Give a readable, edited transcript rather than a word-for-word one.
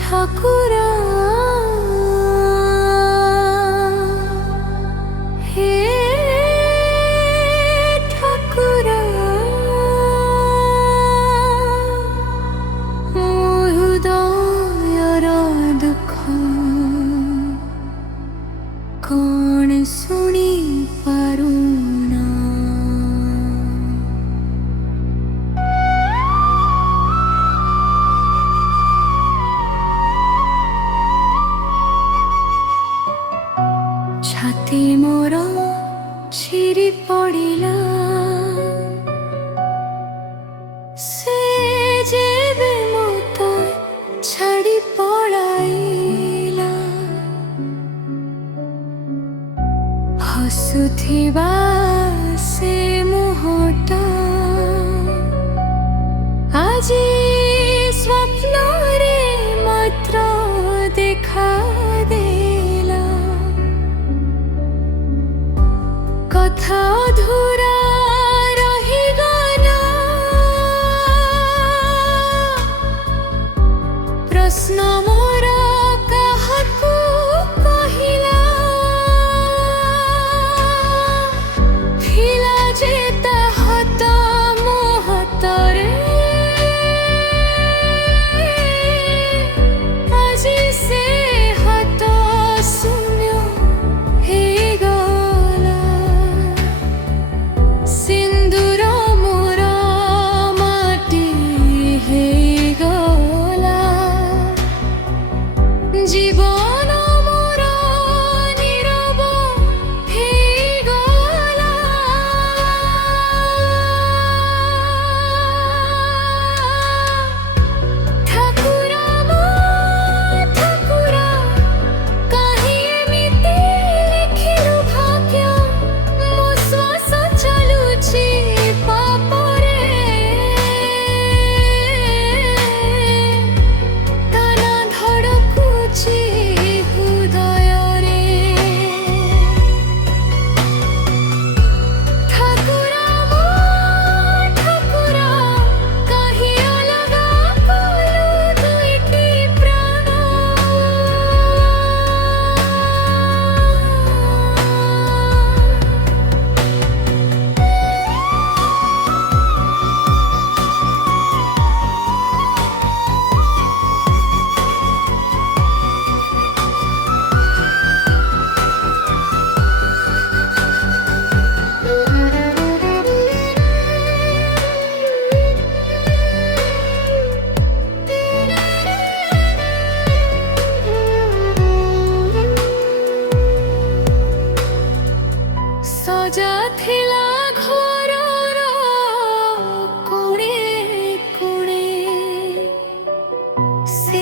ঠাকুরা হে ঠাকুরা ମୋ ହୃଦୟର ଦୁଃଖ କଣ ଶୁଣି ପାରୁନା। ଛାତି ମୋର ଛିରି ପଡ଼ିଲା ସେ ଯେବେ ମୋତେ ଛାଡ଼ି ପଳାଇଲା। ହସୁଥିବା ସେ ମୁହଁଟା ଆଜି ସ୍ୱପ୍ନରେ ମାତ୍ର ଦେଖାଦେଲା। କଥା ଅଧୁରା ରହିଗଲା, ପ୍ରଶ୍ନ ମୋର କାହାକୁ କହିଲା। ଥିଲା ଯେ ତା ହାତ ମୋ ହାତରେ, ଆଜି ସେ ହାତ ଶୂନ୍ୟ ହେଇଗଲା। ସିନ୍ଦୁର ମୋର ମାଟି ହେଇଗଲା, ଜୀବନ ମୋର ନୀରବ ହେଇଗଲା। ଠାକୁରା ମୋ ଠାକୁରା, କାହିଁ ଏମିତି ଲେଖିଲୁ ଭାଗ୍ୟ? ମୋ ଶ୍ୱାସ ଚାଲୁଛି ପାପରେ, କାନ ଧଡ଼କୁଛି ହୃଦୟରେ। ଠାକୁରା ମୋ ଠାକୁରା, କାହିଁ ଅଲଗା କଲୁ ଦୁଇଟି ପ୍ରାଣ? ସଜା ଥିଲା ଘରର କୋଣେ କୋଣେ, ସେ